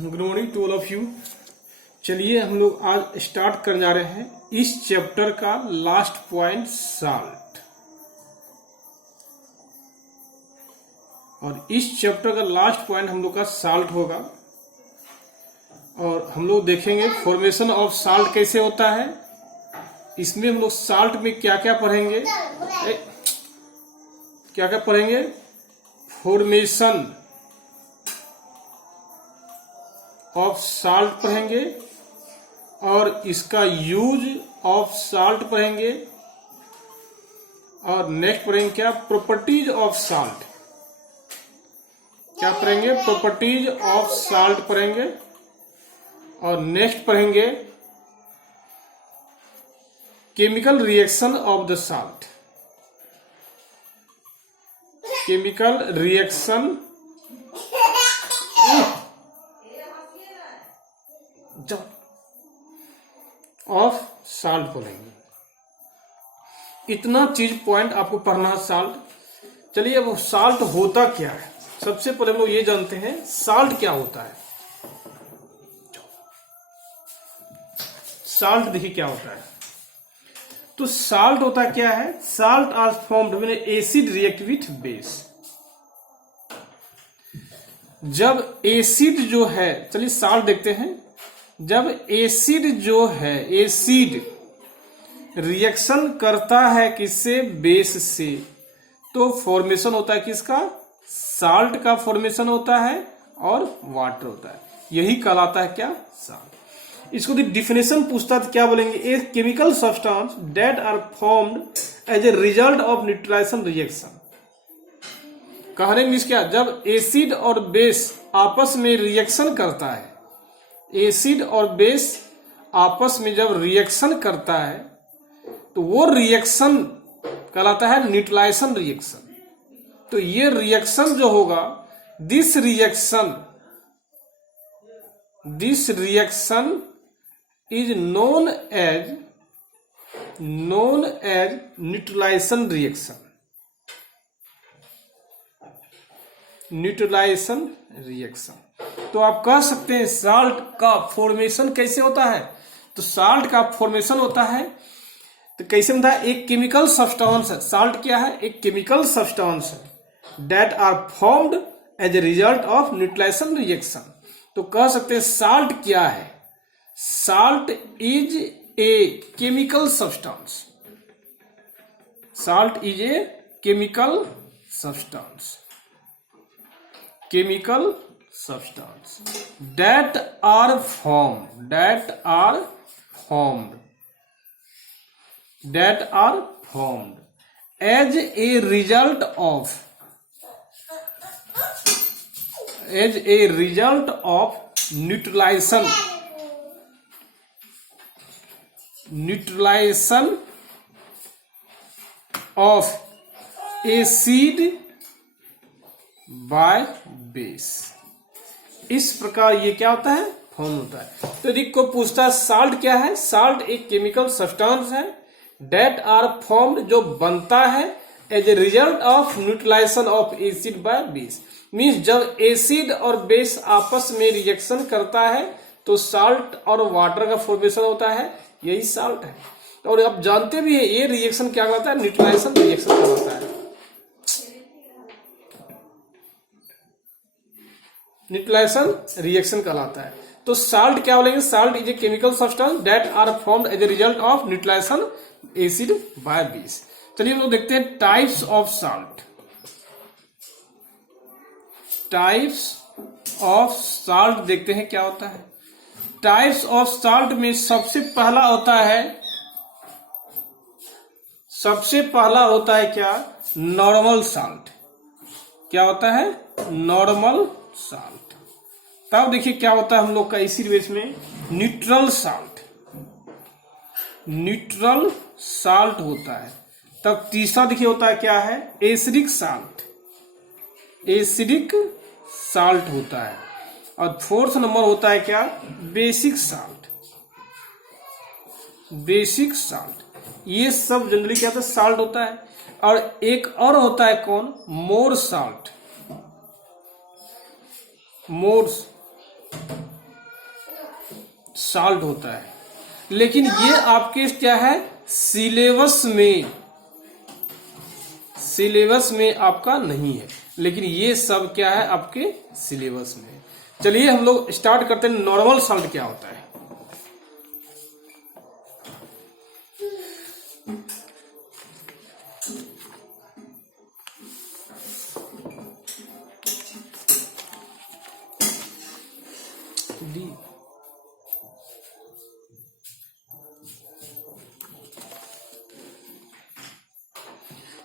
Good morning to all of you. चलिए हम लोग आज स्टार्ट करने जा रहे हैं इस चैप्टर का लास्ट पॉइंट साल्ट। और इस चैप्टर का लास्ट पॉइंट हम लोग का साल्ट होगा और हम लोग देखेंगे फॉर्मेशन ऑफ साल्ट कैसे होता है। इसमें हम लोग साल्ट में क्या क्या पढ़ेंगे, क्या क्या पढ़ेंगे, फॉर्मेशन ऑफ साल्ट पढ़ेंगे और इसका यूज ऑफ साल्ट पढ़ेंगे और नेक्स्ट पढ़ेंगे क्या, प्रॉपर्टीज ऑफ साल्ट। क्या पढ़ेंगे, प्रॉपर्टीज ऑफ साल्ट पढ़ेंगे और नेक्स्ट पढ़ेंगे chemical reaction of the salt. Chemical reaction of salt बोलेंगे। इतना चीज पॉइंट आपको पढ़ना है साल्ट। चलिए अब साल्ट होता क्या है, सबसे पहले हम लोग ये जानते हैं साल्ट क्या होता है। साल्ट देखिए क्या होता है, तो साल्ट होता क्या है, salt are formed when acid react with base. जब एसिड जो है, चलिए साल्ट देखते हैं, जब एसिड जो है, एसिड रिएक्शन करता है किससे, बेस से, तो फॉर्मेशन होता है किसका, साल्ट का फॉर्मेशन होता है और वाटर होता है। यही कहलाता है क्या, साल्ट। इसको डिफिनेशन पूछता है तो क्या बोलेंगे, a chemical substance that are formed as a result of neutralization reaction. कहने मीन्स क्या, जब एसिड और बेस आपस में रिएक्शन करता है, एसिड और बेस आपस में जब रिएक्शन करता है तो वो रिएक्शन कहलाता है न्यूट्रलाइजेशन रिएक्शन। तो ये रिएक्शन जो होगा, this reaction is known as neutralization reaction. Neutralization reaction. तो आप कह सकते हैं साल्ट का फॉर्मेशन कैसे होता है, तो साल्ट का फॉर्मेशन होता है तो कैसे होता है, एक केमिकल सब्सटेंस है। साल्ट क्या है, एक केमिकल सब्सटेंस है that are formed as a result of neutralization reaction. तो कह सकते हैं साल्ट क्या है, salt is a chemical substance. Salt is a chemical substance, chemical substance that are formed as a result of neutralization of acid by base। इस प्रकार ये क्या होता है, फॉर्म होता है। तो रिक को पूछता है साल्ट क्या है, साल्ट एक केमिकल सब्सटेंस है डेट आर फॉर्म्ड, जो बनता है as a result of neutralization of acid by base. Means जब एसिड और बेस आपस में रिएक्शन करता है तो साल्ट और वाटर का फॉर्मेशन होता है, यही साल्ट है। और आप जानते भी है ये रिएक्शन क्या कहलाता है, न्यूट्रलाइजेशन रिएक्शन कहलाता है। न्यूट्रलाइजेशन रिएक्शन कहलाता है। तो साल्ट क्या बोलेंगे, salt is a chemical substance that are formed as a result of neutralization acid by base. चलिए हम लोग देखते हैं types of salt. Types of salt देखते हैं क्या होता है। टाइप्स ऑफ साल्ट में सबसे पहला होता है क्या, नॉर्मल साल्ट। क्या होता है, नॉर्मल साल्ट। तब देखिए क्या होता है हम लोग का एसिड बेस में, न्यूट्रल साल्ट। न्यूट्रल साल्ट होता है। तब तीसरा देखिए होता है क्या है, एसिडिक साल्ट। एसिडिक साल्ट होता है। और फोर्थ नंबर होता है क्या, बेसिक साल्ट। Basic salt. ये सब जनरली क्या होता है, साल्ट होता है। और एक और होता है कौन, मोर साल्ट। मोर्स साल्ट होता है, लेकिन ये आपके क्या है सिलेबस में आपका नहीं है, लेकिन ये सब क्या है आपके सिलेबस में। चलिए हम लोग स्टार्ट करते हैं, नॉर्मल साल्ट क्या होता है।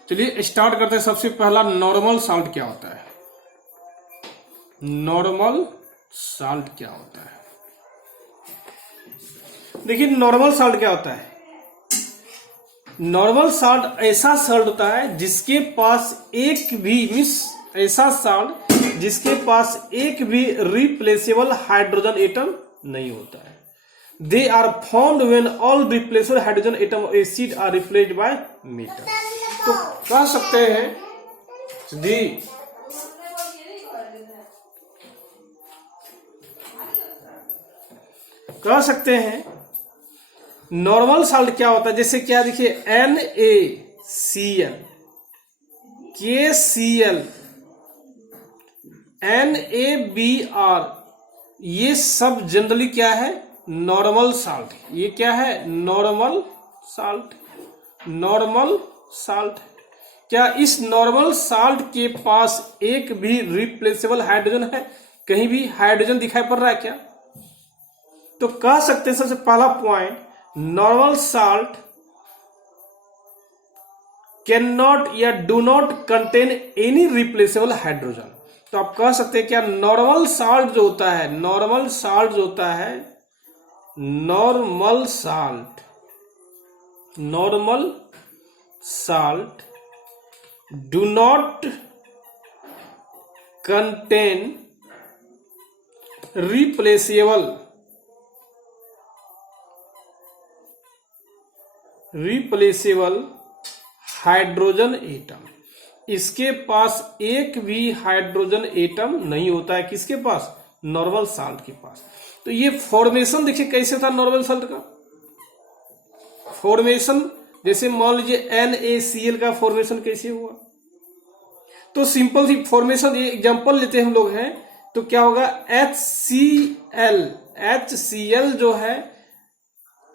चलिए स्टार्ट करते हैं। सबसे पहला नॉर्मल साल्ट क्या होता है। नॉर्मल साल्ट क्या होता है, देखिए नॉर्मल साल्ट क्या होता है। नॉर्मल साल्ट ऐसा साल्ट होता है जिसके पास एक भी ऐसा साल्ट जिसके पास एक भी रिप्लेसेबल हाइड्रोजन एटम नहीं होता है। They are formed when all replaceable hydrogen atom of acid are replaced by metal. तो कह सकते हैं दी कह सकते हैं नॉर्मल साल्ट क्या होता है। जैसे क्या देखिए NaCl, KCl, NaBr, ये सब जनरली क्या है नॉर्मल साल्ट। ये क्या है नॉर्मल साल्ट। नॉर्मल साल्ट क्या इस नॉर्मल साल्ट के पास एक भी रिप्लेसेबल हाइड्रोजन है, कहीं भी हाइड्रोजन दिखाई पड़ रहा है क्या। तो कह सकते हैं सबसे पहला point, normal salt can not या do not contain any replaceable hydrogen. तो आप कह सकते हैं क्या नॉर्मल साल्ट जो होता है, नॉर्मल साल्ट जो होता है, normal salt do not contain replaceable hydrogen atom. इसके पास एक भी हाइड्रोजन एटम नहीं होता है, किसके पास नॉर्मल साल्ट के पास। तो ये फॉर्मेशन देखिए कैसे था नॉर्मल साल्ट का फॉर्मेशन। जैसे मान लीजिए NaCl का फॉर्मेशन कैसे हुआ, तो सिंपल सी फॉर्मेशन एग्जांपल लेते हैं हम लोग हैं, तो क्या होगा HCl जो है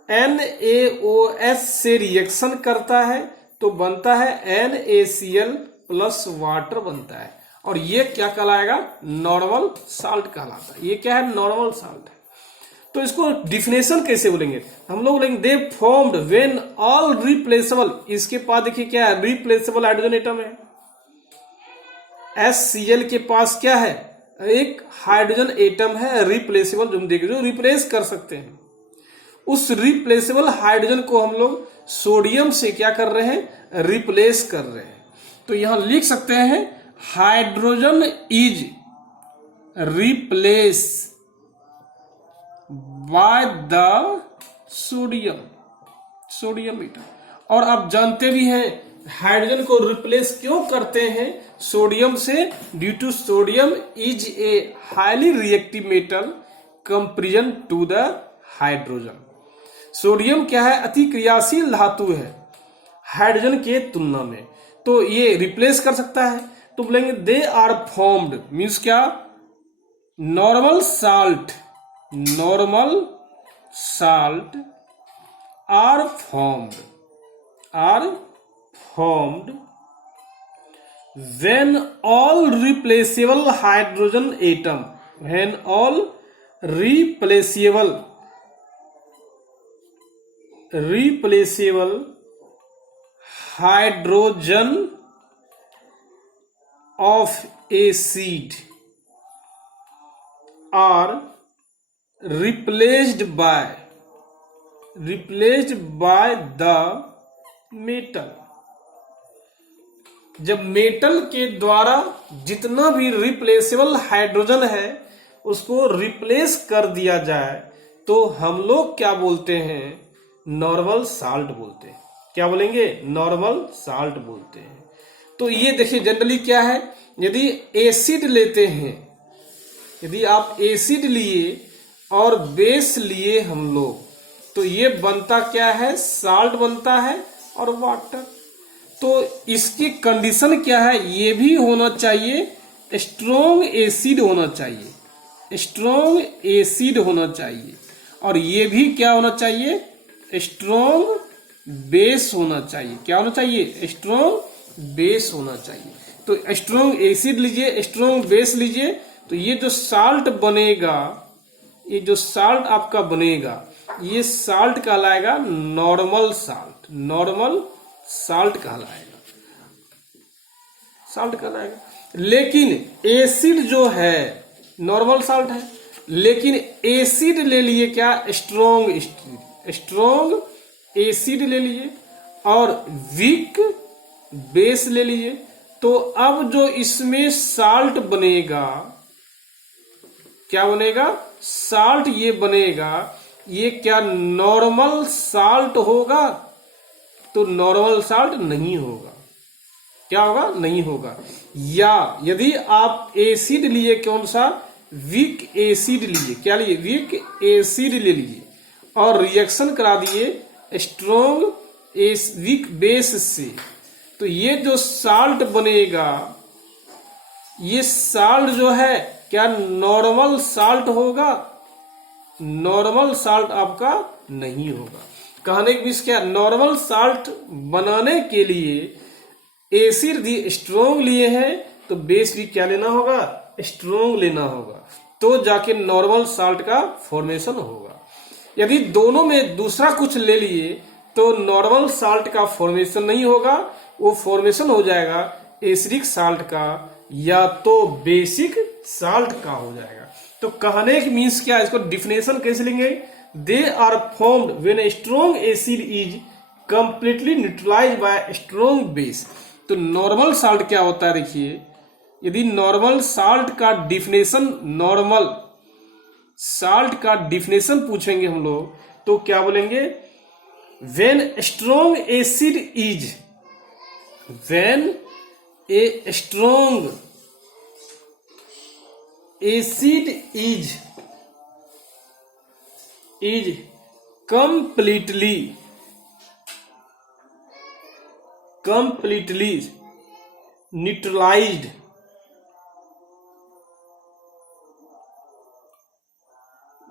NaOH से रिएक्शन करता है तो बनता है NaCl प्लस वाटर बनता है, और ये क्या कहलाएगा नॉर्मल साल्ट कहलाता है। ये क्या है नॉर्मल साल्ट है। तो इसको डिफिनेशन कैसे बोलेंगे हम लोग, बोलेंगे दे फॉर्म्ड व्हेन ऑल रिप्लेसेबल, इसके पास देखिए क्या है रिप्लेसेबल हाइड्रोजन एटम है। HCl के पास क्या है एक हाइड्रोजन एटम है रिप्लेसेबल, जो हम देखिए जो रिप्लेस कर सकते हैं। उस रिप्लेसेबल हाइड्रोजन को हम लोग सोडियम से क्या कर रहे हैं रिप्लेस कर रहे हैं। तो यहां लिख सकते हैं hydrogen is replace by the sodium atom. और आप जानते भी हैं हाइड्रोजन को रिप्लेस क्यों करते हैं सोडियम से, due to sodium is a highly reactive metal comparison to the hydrogen. Sodium क्या है अति क्रियाशील धातु है हाइड्रोजन के तुलना में, तो ये रिप्लेस कर सकता है। तो बोलेंगे दे आर फॉर्म्ड मीन्स क्या normal salt are formed when all replaceable hydrogen atom replaceable hydrogen of acid are replaced by the metal। जब मेटल के द्वारा जितना भी रिप्लेसेबल हाइड्रोजन है उसको रिप्लेस कर दिया जाए तो हम लोग क्या बोलते हैं नॉर्मल साल्ट बोलते हैं। क्या बोलेंगे नॉर्मल साल्ट बोलते हैं। तो ये देखिए जनरली क्या है, यदि एसिड लेते हैं, यदि आप एसिड लिए और बेस लिए हम लोग, तो ये बनता क्या है, साल्ट बनता है और वाटर। तो इसकी कंडीशन क्या है, ये भी होना चाहिए स्ट्रॉन्ग एसिड होना चाहिए, स्ट्रॉन्ग एसिड होना चाहिए, और ये भी क्या होना चाहिए, स्ट्रॉन्ग बेस होना चाहिए। क्या होना चाहिए, स्ट्रॉन्ग बेस होना चाहिए। तो स्ट्रॉन्ग एसिड लीजिए, स्ट्रॉन्ग बेस लीजिए, तो ये जो साल्ट बनेगा, ये जो साल्ट आपका बनेगा, ये साल्ट कहलाएगा नॉर्मल साल्ट, नॉर्मल साल्ट कहलाएगा, साल्ट कहलाएगा। लेकिन एसिड जो है नॉर्मल साल्ट है, लेकिन एसिड ले लिए क्या, स्ट्रॉन्ग एसिड, स्ट्रॉन्ग एसिड ले लिए और वीक बेस ले लिए। तो अब जो इसमें साल्ट बनेगा, क्या बनेगा, साल्ट ये बनेगा, ये क्या नॉर्मल साल्ट होगा, तो नॉर्मल साल्ट नहीं होगा। क्या होगा, नहीं होगा। या यदि आप एसिड लिए, कौन सा, वीक एसिड लिए, क्या लिए, वीक एसिड ले लिए और रिएक्शन करा दिए स्ट्रॉन्ग वीक बेस से, तो ये जो साल्ट बनेगा, ये साल्ट जो है क्या नॉर्मल साल्ट होगा, नॉर्मल साल्ट आपका नहीं होगा। कहने की बीच क्या, नॉर्मल साल्ट बनाने के लिए एसिड दी स्ट्रॉन्ग लिए हैं, तो बेस भी क्या लेना होगा, स्ट्रॉन्ग लेना होगा, तो जाके नॉर्मल साल्ट का फॉर्मेशन होगा। यदि दोनों में दूसरा कुछ ले लिए तो नॉर्मल साल्ट का फॉर्मेशन नहीं होगा, वो फॉर्मेशन हो जाएगा एसिडिक साल्ट का या तो बेसिक साल्ट का हो जाएगा। तो कहने की मीन्स क्या, इसको डिफिनेशन कैसे लेंगे, they are formed when strong acid is completely neutralized by strong base. तो नॉर्मल साल्ट क्या होता है, देखिए, यदि नॉर्मल साल्ट का डिफिनेशन, नॉर्मल साल्ट का डिफिनेशन पूछेंगे हम लोग, तो क्या बोलेंगे, when strong acid is, when a strong acid is completely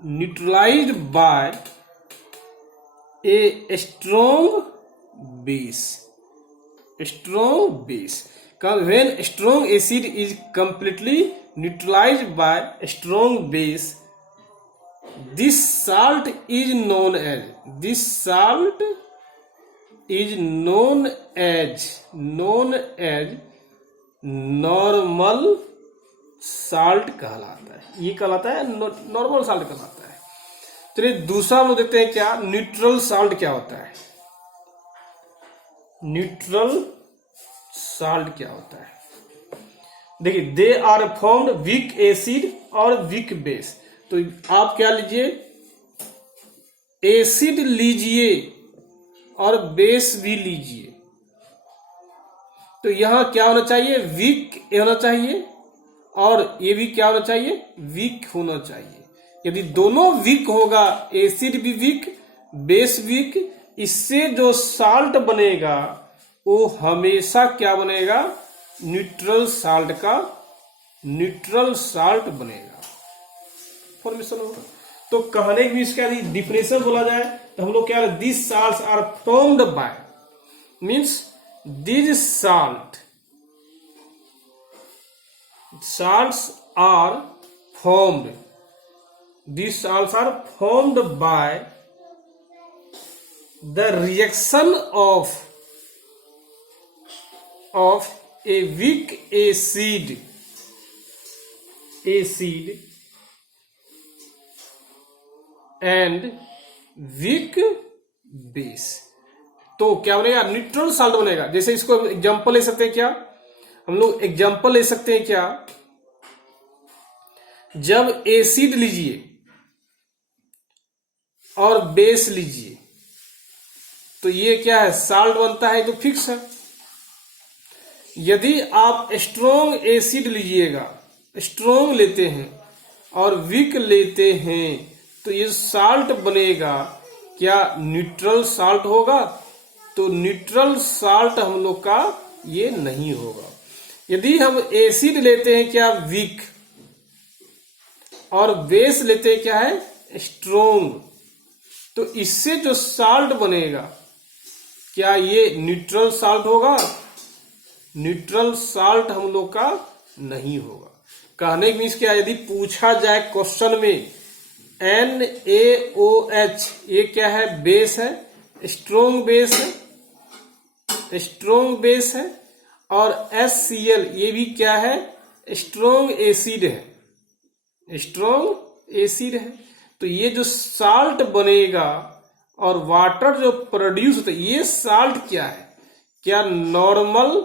neutralized by a strong base, when strong acid is completely neutralized by a strong base, this salt is known as, this salt is known as normal salt कहलाता है। ये कहलाता है normal salt कहलाता है। चलिए दूसरा हम लोग देखते हैं क्या, न्यूट्रल साल्ट क्या होता है। न्यूट्रल साल्ट क्या होता है, देखिए, they are formed weak acid और वीक बेस। तो आप क्या लीजिए, एसिड लीजिए और बेस भी लीजिए। तो यहां क्या होना चाहिए, वीक होना चाहिए, और ये भी क्या होना चाहिए, वीक होना चाहिए। यदि दोनों वीक होगा, एसिड भी वीक बेस वीक, इससे जो साल्ट बनेगा वो हमेशा क्या बनेगा, न्यूट्रल साल्ट का, न्यूट्रल साल्ट बनेगा, फॉर्मेशन होगा। तो कहने की इसका डिफिनेशन बोला जाए तो हम लोग क्या, this salts are formed by, means this salts are formed, these salts are formed by the reaction of a weak acid and weak base। तो क्या बनेगा, न्यूट्रल साल्ट बनेगा। जैसे इसको एग्जांपल ले सकते हैं क्या, हम लोग एग्जांपल ले सकते हैं क्या, जब एसिड लीजिए और बेस लीजिए तो ये क्या है, साल्ट बनता है, तो फिक्स है। यदि आप स्ट्रॉन्ग एसिड लीजिएगा, स्ट्रॉन्ग लेते हैं और वीक लेते हैं, तो ये साल्ट बनेगा क्या न्यूट्रल साल्ट होगा? तो न्यूट्रल साल्ट हम लोग का ये नहीं होगा। यदि हम एसिड लेते हैं क्या वीक, और बेस लेते हैं क्या है स्ट्रोंग, तो इससे जो साल्ट बनेगा क्या ये न्यूट्रल साल्ट होगा? न्यूट्रल साल्ट हम लोग का नहीं होगा। कहने की मीन्स क्या, यदि पूछा जाए क्वेश्चन में NaOH ये क्या है? बेस है, स्ट्रोंग बेस है, स्ट्रोंग बेस है, और HCl ये भी क्या है? स्ट्रोंग एसिड है, स्ट्रोंग एसिड है। तो ये जो साल्ट बनेगा और वाटर जो प्रोड्यूस होता है, ये साल्ट क्या है? क्या नॉर्मल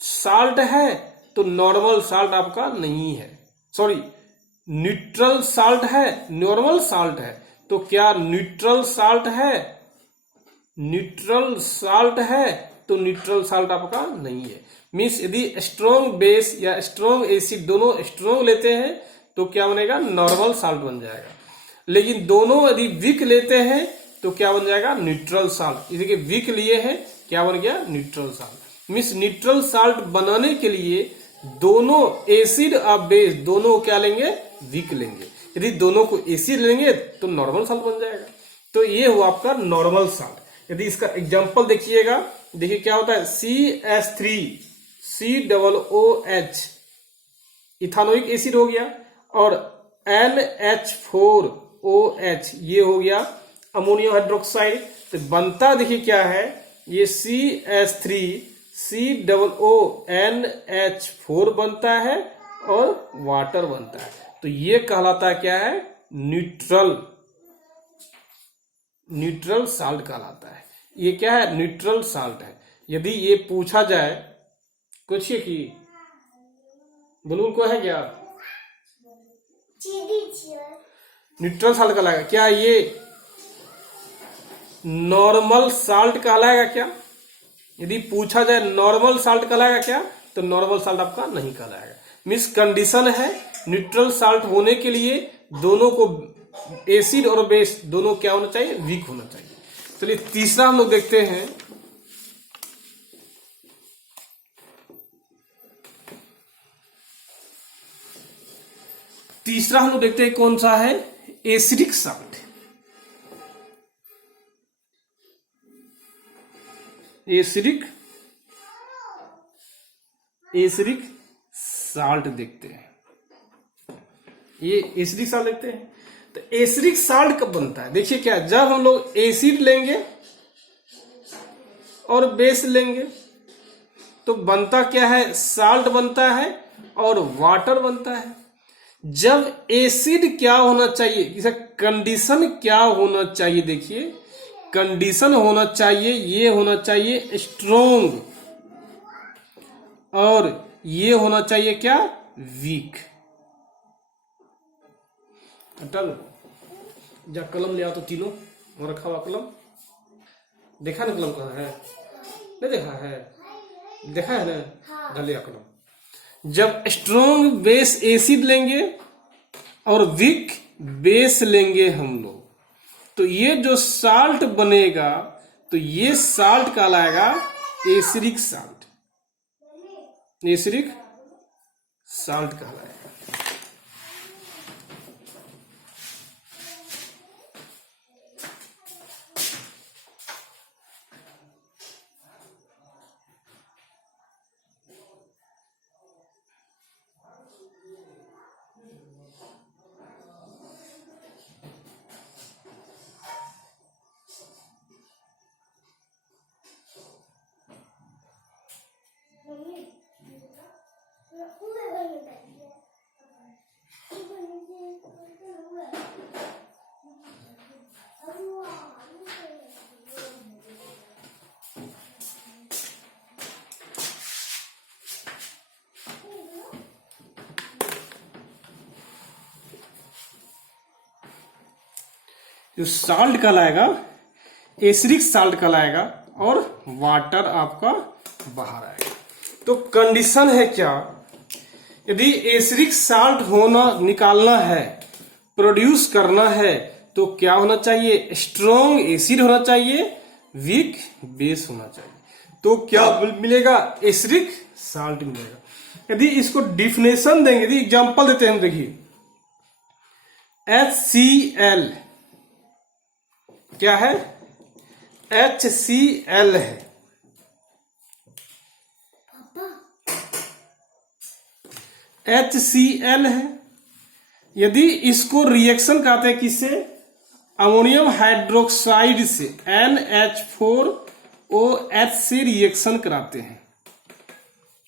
साल्ट है? तो नॉर्मल साल्ट आपका नहीं है, सॉरी न्यूट्रल साल्ट है, नॉर्मल साल्ट है। तो क्या न्यूट्रल साल्ट है? न्यूट्रल साल्ट है, तो न्यूट्रल साल्ट आपका नहीं है। मीन्स यदि स्ट्रोंग बेस या स्ट्रोंग एसिड दोनों स्ट्रोंग लेते हैं तो क्या बनेगा? नॉर्मल साल्ट बन जाएगा। लेकिन दोनों यदि वीक लेते हैं तो क्या बन जाएगा? Neutral salt. इसलिए वीक लिए हैं, क्या बन गया? Neutral salt. Means neutral salt बनाने के लिए दोनों एसिड और बेस दोनों क्या लेंगे? वीक लेंगे। यदि दोनों को एसिड लेंगे तो नॉर्मल साल्ट बन जाएगा। तो ये हुआ आपका नॉर्मल साल्ट। यदि इसका एग्जांपल देखिएगा, देखिए क्या होता है, CH3COOH इथानोइक एसिड हो गया, और NH4OH ये हो गया अमोनियम हाइड्रोक्साइड। तो बनता देखिए क्या है, ये CH3COONH4 बनता है और वाटर बनता है। तो ये कहलाता है क्या है? न्यूट्रल साल्ट कहलाता है। ये क्या है? न्यूट्रल साल्ट है। यदि ये पूछा जाए कुछ कि बुलबुल को है क्या न्यूट्रल साल्ट कहलाएगा, क्या ये नॉर्मल साल्ट कहलाएगा क्या? यदि पूछा जाए नॉर्मल साल्ट कहलाएगा क्या, तो नॉर्मल साल्ट आपका नहीं कहलाएगा। मीन्स कंडीशन है न्यूट्रल साल्ट होने के लिए दोनों को एसिड और बेस दोनों क्या होना चाहिए? वीक होना चाहिए। चलिए तीसरा हम लोग देखते हैं। तीसरा हम लोग देखते हैं कौन सा है? Acidic salt. एसिडिक साल्ट देखते हैं। ये एसिडिक साल्ट देखते हैं। तो एसिडिक साल्ट कब बनता है? देखिए क्या, जब हम लोग एसिड लेंगे और बेस लेंगे तो बनता क्या है? साल्ट बनता है और वाटर बनता है। जब एसिड क्या होना चाहिए, इसका कंडीशन क्या होना चाहिए? देखिए कंडीशन होना चाहिए, ये होना चाहिए स्ट्रोंग, और ये होना चाहिए क्या? वीक। अटल जा कलम ले आओ तो तीनों, और रखा हुआ कलम देखा ना? कलम कहाँ है? नहीं देखा है? देखा है ना? ढल लिया कलम। जब स्ट्रोंग बेस एसिड लेंगे और वीक बेस लेंगे हम लोग, तो ये जो साल्ट बनेगा, तो ये साल्ट कहलाएगा एसिडिक साल्ट। एसिडिक साल्ट कहलाएगा। जो साल्ट कहलाएगा एसिडिक साल्ट कहलाएगा, और वाटर आपका बाहर आएगा। तो कंडीशन है क्या, यदि एसिडिक साल्ट होना निकालना है प्रोड्यूस करना है तो क्या होना चाहिए? स्ट्रॉन्ग एसिड होना चाहिए, वीक बेस होना चाहिए। तो क्या मिलेगा? एसिडिक साल्ट मिलेगा। यदि इसको डिफिनेशन देंगे, यदि एग्जांपल देते हैं हम, देखिए HCl क्या है? HCl है। HCl है। यदि इसको रिएक्शन कहते हैं किससे? अमोनियम हाइड्रोक्साइड से, NH4OH से रिएक्शन कराते हैं,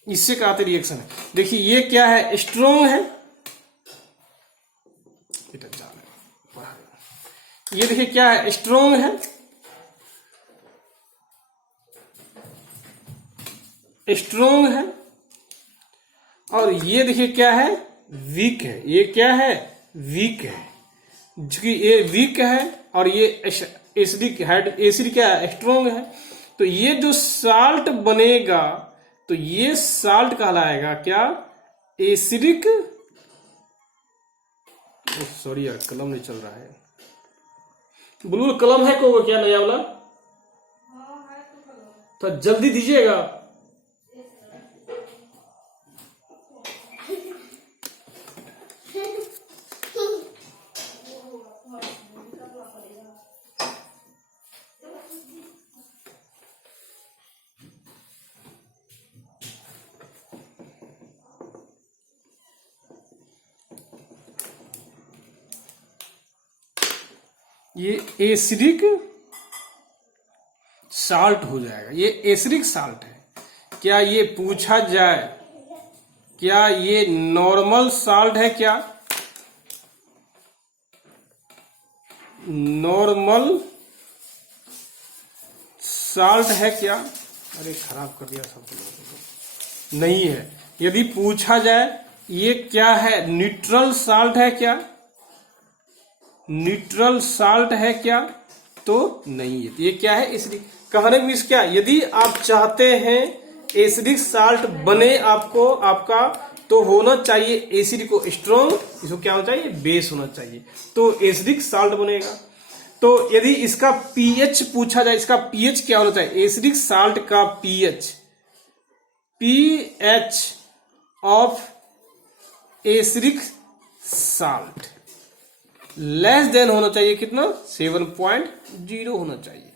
इससे कहते हैं रिएक्शन है। देखिए ये क्या है? स्ट्रॉन्ग है। ये देखिए क्या है? स्ट्रॉन्ग है, स्ट्रॉन्ग है। और ये देखिए क्या है? वीक है। ये क्या है? वीक है। क्योंकि ये वीक है और ये एसिडिक एसिड क्या है? स्ट्रॉन्ग है। तो ये जो साल्ट बनेगा तो ये साल्ट कहलाएगा क्या? एसिडिक। सॉरी यार, कलम नहीं चल रहा है। ब्लू कलम है को क्या नया वाला? तो जल्दी दीजिएगा। ये एसिडिक साल्ट हो जाएगा। ये एसिडिक साल्ट है। क्या ये पूछा जाए क्या ये नॉर्मल साल्ट है? क्या नॉर्मल साल्ट है क्या? अरे खराब कर दिया सब लोगों। नहीं है। यदि पूछा जाए ये क्या है? न्यूट्रल साल्ट है क्या? न्यूट्रल साल्ट है क्या? तो नहीं है। ये क्या है? एसिडिक। कहने मीन्स क्या? यदि आप चाहते हैं एसिडिक साल्ट बने आपका तो होना चाहिए एसिड को स्ट्रॉन्ग, इसको क्या होना चाहिए? बेस होना चाहिए, तो एसिडिक साल्ट बनेगा। तो यदि इसका पीएच पूछा जाए, इसका पीएच क्या होना चाहिए? एसिडिक साल्ट का pH of acidic salt less than होना चाहिए कितना? 7.0 होना चाहिए।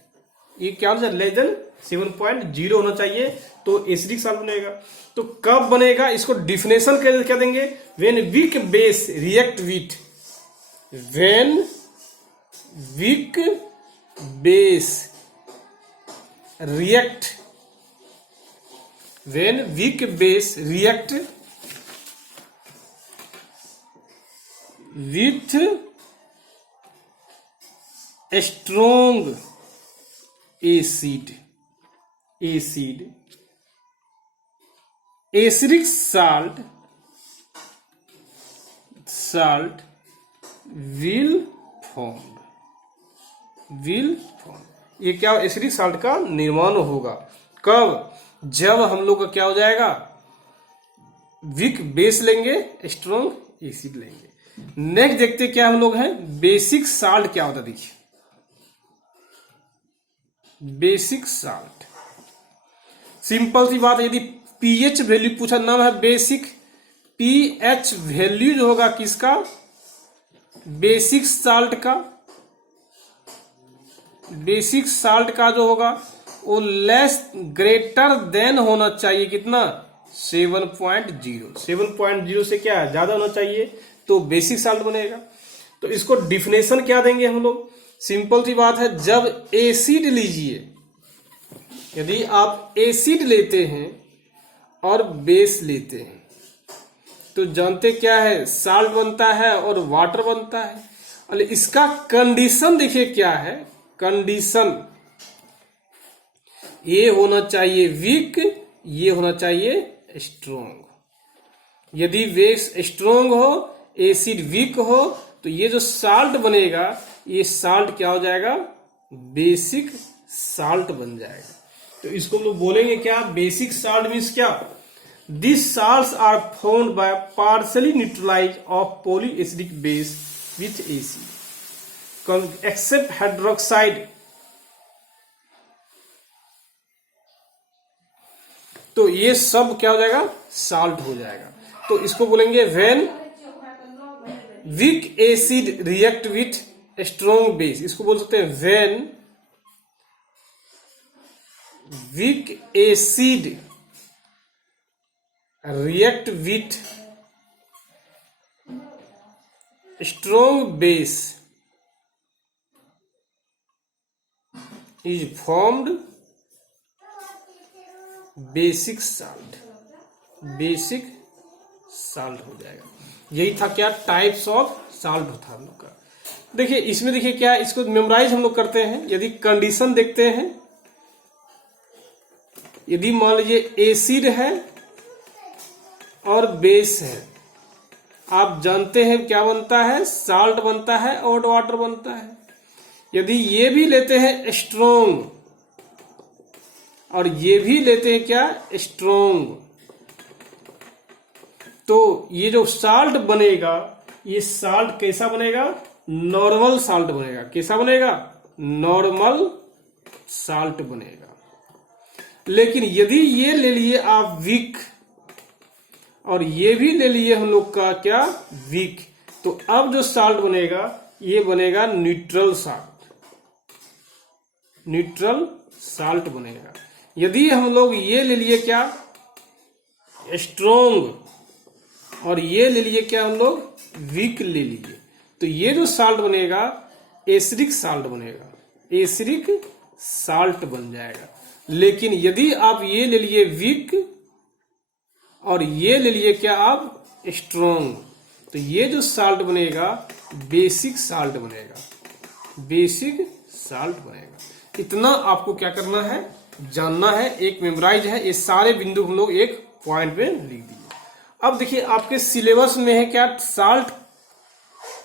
ये क्या होना चाहिए? लेस देन 7.0 होना चाहिए, तो एसिडिक साल्ट बनेगा। तो कब बनेगा? इसको डिफिनेशन क्या देंगे? When weak base react with, when weak base react, when weak base react with strong acid acidic salt will form. ये क्या? एसिडिक साल्ट का निर्माण होगा। कब? जब हम लोग का क्या हो जाएगा? वीक बेस लेंगे, स्ट्रॉन्ग एसिड लेंगे। नेक्स्ट देखते क्या हम लोग हैं? बेसिक साल्ट क्या होता है? देखिए बेसिक साल्ट सिंपल सी बात है। यदि पीएच वैल्यू पूछा, नाम है बेसिक, पीएच वैल्यू जो होगा किसका? बेसिक साल्ट का। बेसिक साल्ट का जो होगा वो लेस ग्रेटर देन होना चाहिए कितना? 7.0। 7.0 से क्या है? ज्यादा होना चाहिए, तो बेसिक साल्ट बनेगा। तो इसको डिफिनेशन क्या देंगे हम लोग? सिंपल सी बात है, जब एसिड लीजिए, यदि आप एसिड लेते हैं और बेस लेते हैं तो जानते क्या है? साल्ट बनता है और वाटर बनता है। और इसका कंडीशन देखिए क्या है? कंडीशन ये होना चाहिए वीक, ये होना चाहिए स्ट्रॉन्ग। यदि बेस स्ट्रॉन्ग हो, एसिड वीक हो, तो ये जो साल्ट बनेगा, ये साल्ट क्या हो जाएगा? बेसिक साल्ट बन जाएगा। तो इसको हम लोग बोलेंगे क्या? बेसिक साल्ट मीन्स क्या? This salts are found by partially neutralize of polyacidic base with acid except hydroxide. तो ये सब क्या हो जाएगा, साल्ट हो जाएगा। तो इसको बोलेंगे when weak acid react with strong base. इसको बोल सकते हैं when weak acid react with strong base is formed basic salt. Basic salt हो जाएगा। यही था क्या, टाइप्स ऑफ साल्ट था हम लोग का। देखिए इसमें देखिए क्या, इसको मेमोराइज हम लोग करते हैं। यदि कंडीशन देखते हैं, यदि मान लीजिए एसिड है और बेस है, आप जानते हैं क्या बनता है, साल्ट बनता है और वाटर बनता है। यदि ये भी लेते हैं स्ट्रोंग और ये भी लेते हैं क्या, स्ट्रोंग, तो ये जो साल्ट बनेगा, ये साल्ट कैसा बनेगा, नॉर्मल साल्ट बनेगा। कैसा बनेगा, नॉर्मल साल्ट बनेगा। लेकिन यदि ये ले लिए आप वीक और ये भी ले लिए हम लोग का क्या, वीक, तो अब जो साल्ट बनेगा ये बनेगा न्यूट्रल साल्ट। न्यूट्रल साल्ट बनेगा। यदि हम लोग ये ले लिए क्या, स्ट्रोंग और ये ले लिए क्या, हम लोग वीक ले लिए, तो ये जो साल्ट बनेगा एसिडिक साल्ट बनेगा। एसिडिक साल्ट बन जाएगा। लेकिन यदि आप ये ले लिए वीक और ये ले लिए क्या, आप स्ट्रोंग, तो ये जो साल्ट बनेगा बेसिक साल्ट बनेगा। बेसिक साल्ट बनेगा। इतना आपको क्या करना है, जानना है। एक मेमोराइज है। ये सारे बिंदु हम लोग एक पॉइंट पे लिख दिए। अब देखिए आपके सिलेबस में है क्या, साल्ट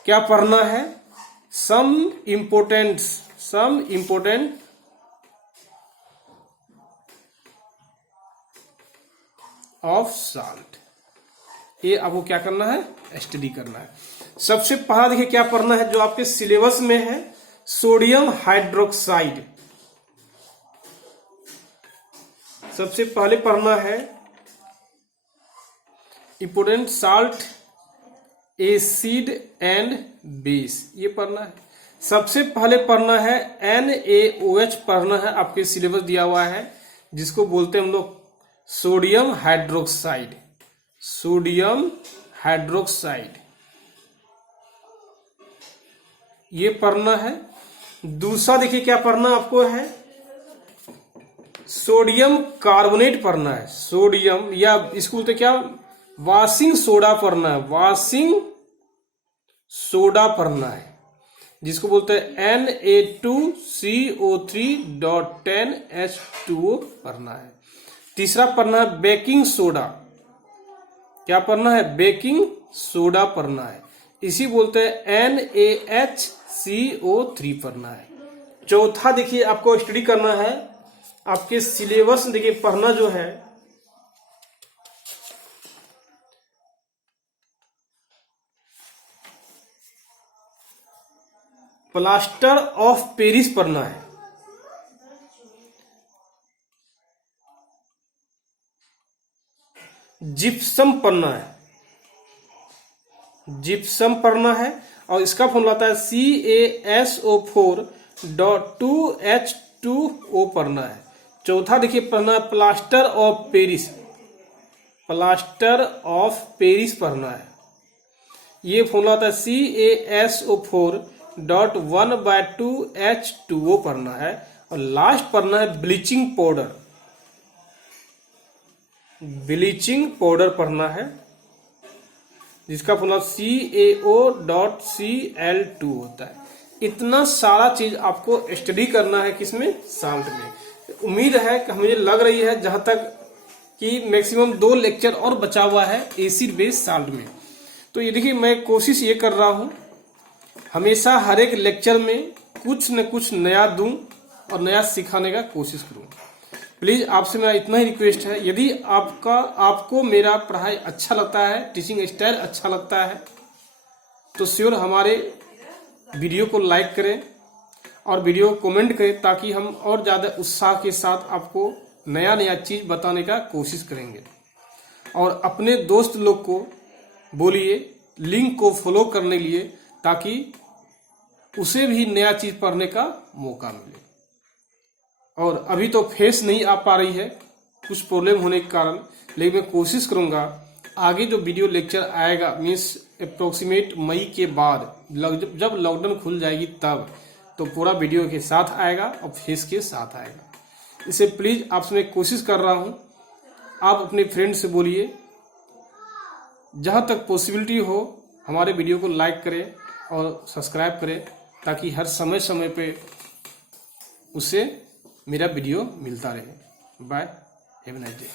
क्या पढ़ना है, सम इम्पोर्टेंट ऑफ साल्ट। ये आपको क्या करना है, स्टडी करना है। सबसे पहला देखिए क्या पढ़ना है जो आपके सिलेबस में है, सोडियम हाइड्रोक्साइड। सबसे पहले पढ़ना है important salt, acid and base, ये पढ़ना है। सबसे पहले पढ़ना है NaOH पढ़ना है। आपके सिलेबस दिया हुआ है, जिसको बोलते हैं हम लोग सोडियम हाइड्रोक्साइड। सोडियम हाइड्रोक्साइड ये पढ़ना है। दूसरा देखिए क्या पढ़ना आपको है, सोडियम कार्बोनेट पढ़ना है। सोडियम या इसको बोलते क्या, वॉशिंग सोडा पढ़ना है। वॉशिंग सोडा पढ़ना है, जिसको बोलते हैं Na2CO3.10H2O पढ़ना है। तीसरा पढ़ना है बेकिंग सोडा। क्या पढ़ना है, बेकिंग सोडा पढ़ना है। इसी बोलते हैं NaHCO3 पढ़ना है। चौथा देखिए आपको स्टडी करना है, आपके सिलेबस देखिए पढ़ना जो है, प्लास्टर ऑफ पेरिस पढ़ना है। जिप्सम पढ़ना है। जिप्सम पढ़ना है और इसका फॉर्मूला आता है CaSO4.2H2O पढ़ना है। चौथा देखिए पढ़ना है plaster of Paris. Plaster of Paris पढ़ना है। ये फॉर्मूला आता है CaSO4.1/2H2O पढ़ना है। और लास्ट पढ़ना है ब्लीचिंग पाउडर। ब्लीचिंग पाउडर पढ़ना है, जिसका फॉर्मूला CaO.Cl2 होता है। इतना सारा चीज आपको स्टडी करना है किसमें, साल्ट में। उम्मीद है कि मुझे लग रही है जहां तक कि मैक्सिमम 2 लेक्चर और बचा हुआ है एसिड बेस साल्ट में। तो ये देखिए मैं कोशिश ये कर रहा हूं हमेशा हर एक लेक्चर में कुछ न कुछ नया दूं और नया सिखाने का कोशिश करूं। प्लीज आपसे मेरा इतना ही रिक्वेस्ट है, यदि आपको मेरा पढ़ाई अच्छा लगता है, टीचिंग स्टाइल अच्छा लगता है, तो श्योर हमारे वीडियो को लाइक करें और वीडियो को कमेंट करें, ताकि हम और ज़्यादा उत्साह के साथ आपको नया नया चीज़ बताने का कोशिश करेंगे। और अपने दोस्त लोग को बोलिए लिंक को फॉलो करने लिए, ताकि उसे भी नया चीज़ पढ़ने का मौका मिले। और अभी तो फेस नहीं आ पा रही है कुछ प्रॉब्लम होने के कारण, लेकिन मैं कोशिश करूंगा आगे जो वीडियो लेक्चर आएगा मीन्स अप्रोक्सीमेट मई के बाद, जब लॉकडाउन खुल जाएगी तब, तो पूरा वीडियो के साथ आएगा और फेस के साथ आएगा। इसे प्लीज़ आपसे मैं कोशिश कर रहा हूं, आप अपने फ्रेंड से बोलिए, जहां तक पॉसिबिलिटी हो हमारे वीडियो को लाइक करें और सब्सक्राइब करें, ताकि हर समय समय पे उसे मेरा वीडियो मिलता रहे। Bye, have a nice day.